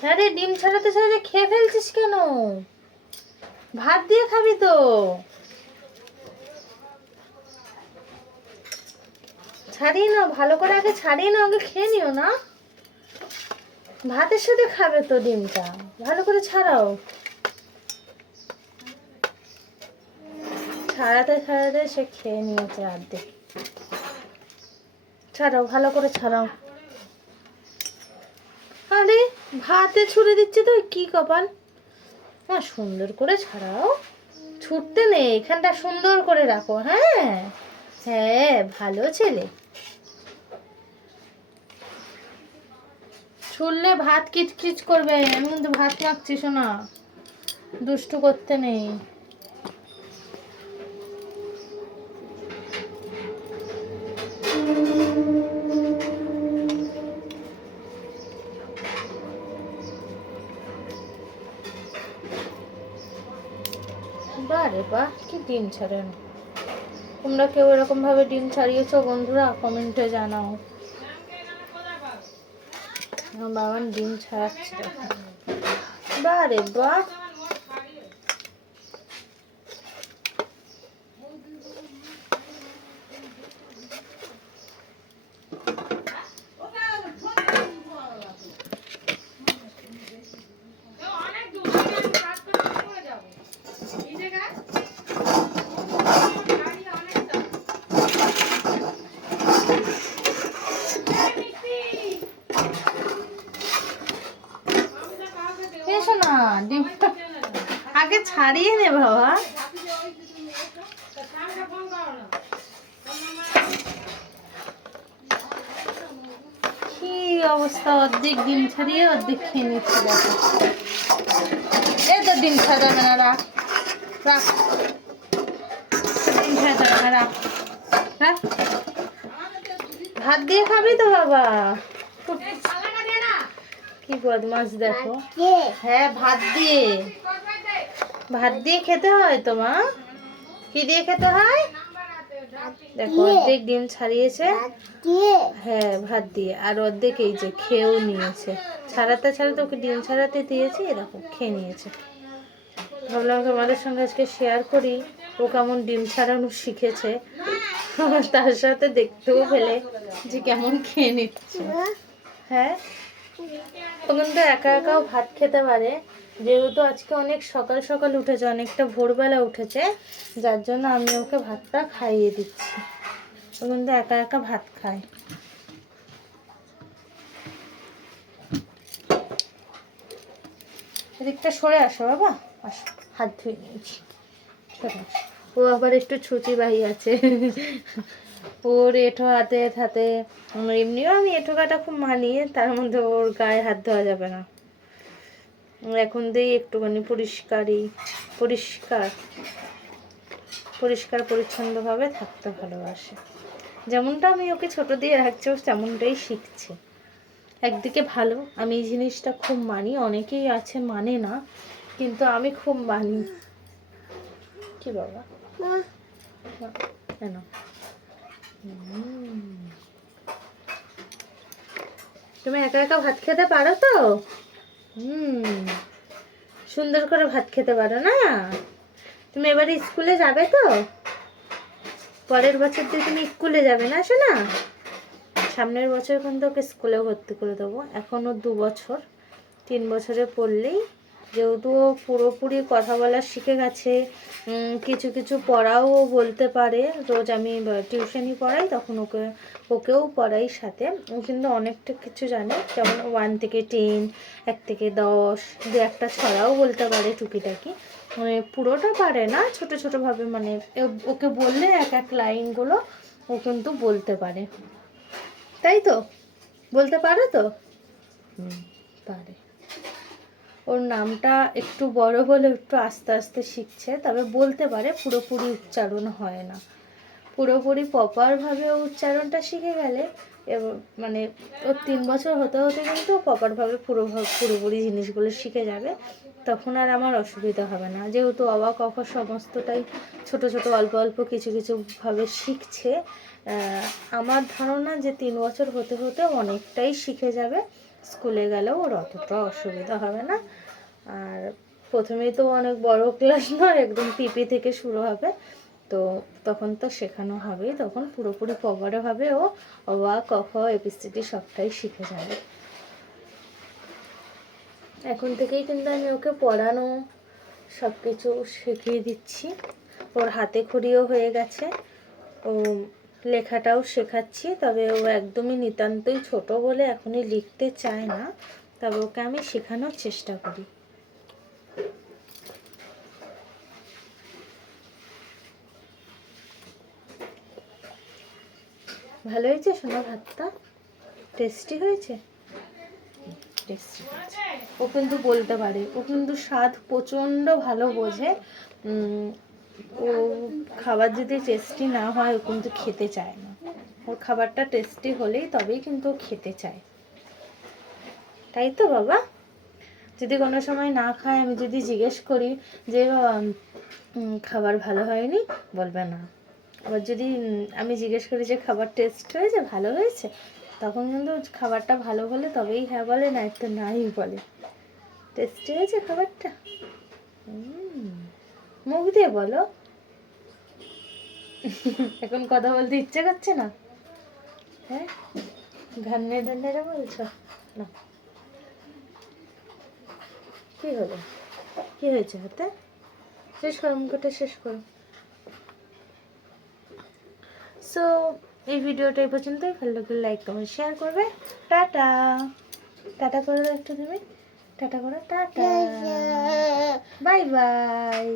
হ্যাঁ রে, ডিম ছাড়াতে ছাড়াতে খেয়ে ফেলছিস কেন? ভাত দিয়ে খাবি তো। ছাড়িয়ে নাও ভালো করে, আগে ছাড়িয়ে নাও, আগে খেয়ে নিও না। ভাতের সাথে খাবে তো ডিমটা, ভালো করে ছাড়াও। ছাড়াতে ছাড়াতে সে খেয়ে নিয়েছে অর্ধেক। ছাড়াও, ভালো করে ছাড়াও। আরে ভাতে ছুঁড়ে দিচ্ছে তো, কি কপাল। হ্যাঁ সুন্দর করে ছাড়াও, ছুটতে নেই, এখানটা সুন্দর করে রাখো। হ্যাঁ হ্যাঁ, ভালো ছেলে। ছুড়লে ভাত কিচকিচ করবে। আমি কিন্তু ভাত মাখছি শোনা, দুষ্টু করতে নেই। বারে বাহ, কি ডিম ছাড়েন। তোমরা কেউ এরকম ভাবে ডিম ছাড়িয়েছো বন্ধুরা? কমেন্টে জানাও। আমার বাবান ডিম ছাড়াচ্ছে দেখো। বারে বাহ, এসো না ডিম আগে ছাড়িয়ে নে বাবা। কি অবস্থা, অর্ধেক ডিম ছাড়িয়ে অর্ধেক খেয়ে নিচ্ছে দেখো। এই তো ডিম ছাড়াবে না, রাখ রাখ, ডিম ছাড়াবে না, রাখ রাখ। ভাত দিয়ে খাবি তো বাবা। কি বদমাস দেখো। হ্যাঁ ভাত দিয়ে, ভাত দিয়ে খেতে হয় তো মা। কি দিয়ে খেতে হয় দেখো, অর্ধেক ডিম ছাড়িয়েছে। হ্যাঁ ভাত দিয়ে, আর অর্ধেক এই যে খেয়েও নিয়েছে। ছাড়াতে ছাড়াতে ওকে ডিম ছাড়াতে দিয়েছি, দেখো খেয়ে নিয়েছে। ভাবলাম তোমাদের সঙ্গে আজকে শেয়ার করি ও কেমন ডিম ছাড়ানো শিখেছে, তার সাথে দেখতেও পেলে যে কেমন খেয়ে নিচ্ছে। হ্যাঁ ও কিন্তু একা একাও ভাত খেতে পারে, যেহেতু আজকে অনেক সকাল সকাল উঠেছে, অনেকটা ভোরবেলা উঠেছে, যার জন্য আমি ওকে ভাতটা খাইয়ে দিচ্ছি। ও কিন্তু একা একা ভাত খায়। এদিকটা সরে আসো বাবা, আসো, হাত ধুয়ে নিয়েছি। ও আবার একটু ছুটিবাহী আছে। ওর এঁঠো হাতে হাতে, এমনিও আমি এঁঠো কাটা খুব মানি, তার মধ্যে ওর গায়ে হাত ধোয়া যাবে না। এখন দিয়েই একটুখানি পরিষ্কার পরিচ্ছন্নভাবে থাকতে ভালোবাসে। যেমনটা আমি ওকে ছোট দিয়ে রাখছি, ও তেমনটাই শিখছে। একদিকে ভালো, আমি এই জিনিসটা খুব মানি, অনেকেই আছে মানে না, কিন্তু আমি খুব মানি। কি বাবা কেন? তুমি একা একা ভাত খেতে পারো তো? সুন্দর করে ভাত খেতে পারো না? তুমি এবারে স্কুলে যাবে তো? পরের বছর দিয়ে তুমি স্কুলে যাবে না শোনা? সামনের বছর কিন্তু ওকে স্কুলে ভর্তি করে দেবো। এখনও 2 বছর, 3 বছরে পড়লেই, যেহেতু ও পুরোপুরি কথা বলা শিখে গেছে, কিছু কিছু পড়াও বলতে পারে। রোজ আমি টিউশনি পড়াই, তখন ওকেও পড়াই সাথে। ও কিন্তু অনেকটা কিছু জানে, যেমন 1 থেকে 10, 1 থেকে 10, 2-একটা ছড়াও বলতে পারে টুকিটাকি। মানে পুরোটা পারে না, ছোট ছোটোভাবে, মানে ওকে বললে এক এক লাইনগুলো ও কিন্তু বলতে পারে। তাই তো, বলতে পারো তো? পারে। ওর নামটা একটু বড় বলে একটু আস্তে আস্তে শিখছে, তবে বলতে পারে, পুরোপুরি উচ্চারণ হয় না। পুরোপুরি প্রপারভাবে উচ্চারণটা শিখে গেলে, মানে ওর 3 বছর হতে হতে কিন্তু প্রপারভাবে পুরোপুরি জিনিসগুলো শিখে যাবে। তখন আর আমার অসুবিধা হবে না, যেহেতু অবা ক খ সমস্তটাই ছোট ছোট অল্প অল্প কিছু কিছুভাবে শিখছে। আমার ধারণা যে 3 বছর হতে হতে অনেকটাই শিখে যাবে। স্কুলে গেলেও ওর অতটা অসুবিধা হবে না। আর প্রথমেই তো অনেক বড় ক্লাস নয়, একদম পিপি থেকে শুরু হবে, তো তখন তো শেখানো হবেই, তখন পুরোপুরি কভারে হবে, ও অ আ ক খ এবিসিডি সবটাই শিখে যাবে। এখন থেকেই কিন্তু আমি ওকে পড়ানো সব কিছু শিখিয়ে দিচ্ছি। ওর হাতে খড়িও হয়ে গেছে, ও লেখাটাও শেখাচ্ছি। তবে ও একদমই নিতান্তই ছোট বলে এখনই লিখতে চায় না, তবে ওকে আমি শেখানোর চেষ্টা করি। ভালো হয়েছে সোনা ভাতটা? টেস্টি হয়েছে? টেস্টি হয়েছে। ও কিন্তু বলতে পারে, ও কিন্তু স্বাদ প্রচণ্ড ভালো বোঝে। ও খাবার যদি টেস্টি না হয় ও কিন্তু খেতে চায় না। ওর খাবারটা টেস্টি হলেই তবেই কিন্তু ও খেতে চায়, তাই তো বাবা? যদি কোনো সময় না খায়, আমি যদি জিজ্ঞেস করি যে খাবার ভালো হয়নি, বলবে না। আবার যদি আমি জিজ্ঞেস করি যে খাবার টেস্ট হয়েছে, ভালো হয়েছে, তখন কিন্তু খাবারটা ভালো হলে তবেই হ্যাঁ বলে, না তো নাই বলে। টেস্টি হয়েছে খাবারটা? মুখ দিয়ে বলো। এখন কথা বলতে ইচ্ছে করছে না? হ্যাঁ, ঘান্নে ঢান্নেরা বলছো না? কি হলো? কি হয়েছে হাতে? শেষ করো, মুখটা শেষ করো। সো এই ভিডিওটা এই পর্যন্তই। ভালো লাগলে লাইক কমেন্ট শেয়ার করবে। টাটা। টাটা করে দাও একটু তুমি। টাটা করো, টাটা, বাই বাই।